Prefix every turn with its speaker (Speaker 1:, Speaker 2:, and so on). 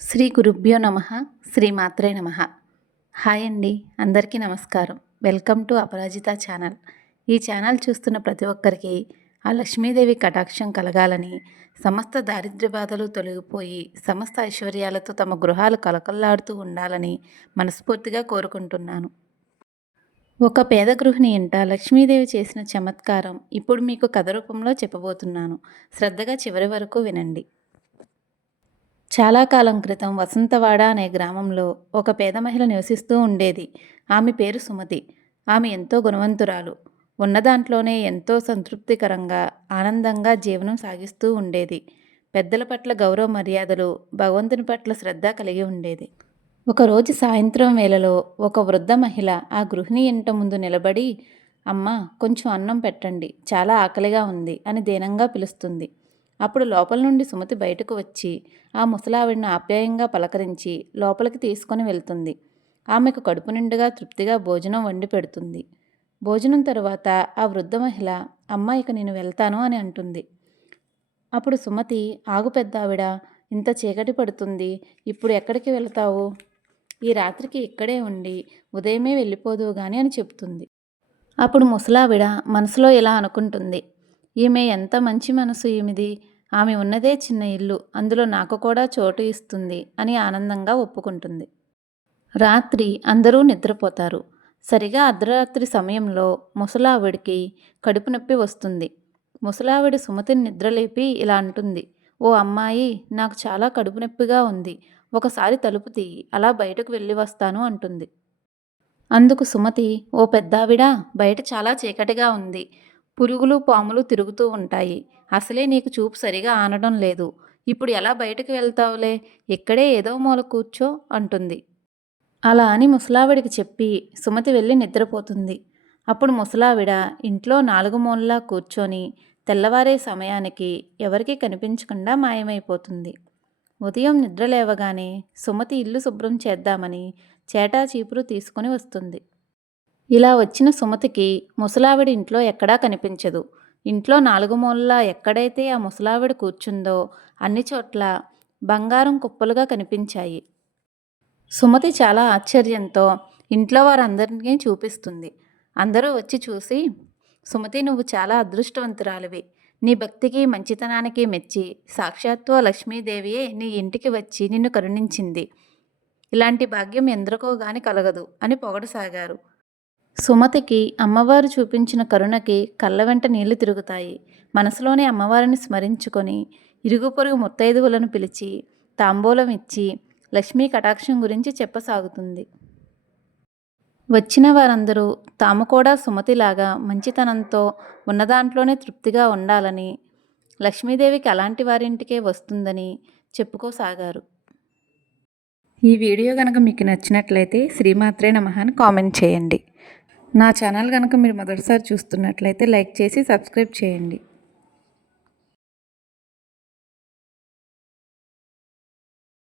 Speaker 1: శ్రీ గురుభ్యో నమ శ్రీమాత్రే నమ. హాయ్ అండి అందరికీ నమస్కారం. Welcome to Aparajita channel. ఈ ఛానల్ చూస్తున్న ప్రతి ఒక్కరికి ఆ లక్ష్మీదేవి కటాక్షం కలగాలని సమస్త దారిద్ర్య బాధలు తొలగిపోయి సమస్త ఐశ్వర్యాలతో తమ గృహాలు కలకల్లాడుతూ ఉండాలని మనస్ఫూర్తిగా కోరుకుంటున్నాను. ఒక పేద గృహిణి ఇంట లక్ష్మీదేవి చేసిన చమత్కారం ఇప్పుడు మీకు కథ రూపంలో చెప్పబోతున్నాను. శ్రద్ధగా చివరి వరకు వినండి. చాలా కాలం క్రితం వసంతవాడ అనే గ్రామంలో ఒక పేద మహిళ నివసిస్తూ ఉండేది. ఆమె పేరు సుమతి. ఆమె ఎంతో గుణవంతురాలు. ఉన్న దాంట్లోనే ఎంతో సంతృప్తికరంగా ఆనందంగా జీవనం సాగిస్తూ ఉండేది. పెద్దల పట్ల గౌరవ మర్యాదలు భగవంతుని పట్ల శ్రద్ధ కలిగి ఉండేది. ఒకరోజు సాయంత్రం వేళలో ఒక వృద్ధ మహిళ ఆ గృహిణి ఇంట ముందు నిలబడి అమ్మ కొంచెం అన్నం పెట్టండి. చాలా ఆకలిగా ఉంది అని దీనంగా పిలుస్తుంది. అప్పుడు లోపల నుండి సుమతి బయటకు వచ్చి ఆ ముసలావిడిని ఆప్యాయంగా పలకరించి లోపలికి తీసుకొని వెళ్తుంది. ఆమెకు కడుపు నిండుగా తృప్తిగా భోజనం వండి పెడుతుంది. భోజనం తరువాత ఆ వృద్ధ మహిళ అమ్మ ఇక నేను వెళ్తాను అని అంటుంది. అప్పుడు సుమతి ఆగు పెద్దావిడ ఇంత చీకటి పడుతుంది ఇప్పుడు ఎక్కడికి వెళ్తావు? ఈ రాత్రికి ఇక్కడే ఉండి ఉదయమే వెళ్ళిపోదువు గాని అని చెప్తుంది. అప్పుడు ముసలావిడ మనసులో ఇలా అనుకుంటుంది. ఈమె ఎంత మంచి మనసు ఈమెది? ఆమె ఉన్నదే చిన్న ఇల్లు అందులో నాకు కూడా చోటు ఇస్తుంది అని ఆనందంగా ఒప్పుకుంటుంది. రాత్రి అందరూ నిద్రపోతారు. సరిగా అర్ధరాత్రి సమయంలో ముసలావిడికి కడుపు నొప్పి వస్తుంది. ముసలావిడి సుమతిని నిద్రలేపి ఇలా అంటుంది ఓ అమ్మాయి నాకు చాలా కడుపు నొప్పిగా ఉంది. ఒకసారి తలుపు తీయి అలా బయటకు వెళ్ళి వస్తాను అంటుంది. అందుకు సుమతి ఓ పెద్దావిడా బయట చాలా చీకటిగా ఉంది. పురుగులు పాములు తిరుగుతూ ఉంటాయి. అసలే నీకు చూపు సరిగా ఆనడం లేదు. ఇప్పుడు ఎలా బయటకు వెళ్తావులే? ఇక్కడే ఏదో మూల కూర్చో అంటుంది. అలా అని ముసలావిడికి చెప్పి సుమతి వెళ్ళి నిద్రపోతుంది. అప్పుడు ముసలావిడ ఇంట్లో నాలుగు మూలలా కూర్చొని తెల్లవారే సమయానికి ఎవరికీ కనిపించకుండా మాయమైపోతుంది. ఉదయం నిద్ర లేవగానే సుమతి ఇల్లు శుభ్రం చేద్దామని చేటా చీపురు తీసుకొని వస్తుంది. ఇలా వచ్చిన సుమతికి ముసలావిడ ఇంట్లో ఎక్కడా కనిపించదు. ఇంట్లో నాలుగు మూలలా ఎక్కడైతే ఆ ముసలావిడ కూర్చుందో అన్ని చోట్ల బంగారం కుప్పలుగా కనిపించాయి. సుమతి చాలా ఆశ్చర్యంతో ఇంట్లో వారందరినీ చూపిస్తుంది. అందరూ వచ్చి చూసి సుమతి నువ్వు చాలా అదృష్టవంతురాలివి. నీ భక్తికి మంచితనానికి మెచ్చి సాక్షాత్తు లక్ష్మీదేవియే నీ ఇంటికి వచ్చి నిన్ను కరుణించింది. ఇలాంటి భాగ్యం ఎందరికో గాని కలగదు అని పొగడసాగారు. సుమతికి అమ్మవారు చూపించిన కరుణకి కళ్ళ వెంట నీళ్ళు తిరుగుతాయి. మనసులోనే అమ్మవారిని స్మరించుకొని ఇరుగు పొరుగు ముత్తైదువులను పిలిచి తాంబూలం ఇచ్చి లక్ష్మీ కటాక్షం గురించి చెప్పసాగుతుంది. వచ్చిన వారందరూ తాము కూడా సుమతిలాగా మంచితనంతో ఉన్నదాంట్లోనే తృప్తిగా ఉండాలని లక్ష్మీదేవికి అలాంటి వారింటికే వస్తుందని చెప్పుకోసాగారు. ఈ వీడియో కనుక మీకు నచ్చినట్లయితే శ్రీమాత్రే నమహాన్ని కామెంట్ చేయండి. నా ఛానల్ కనుక మీరు మొదటిసారి చూస్తున్నట్లయితే లైక్ చేసి సబ్స్క్రైబ్ చేయండి.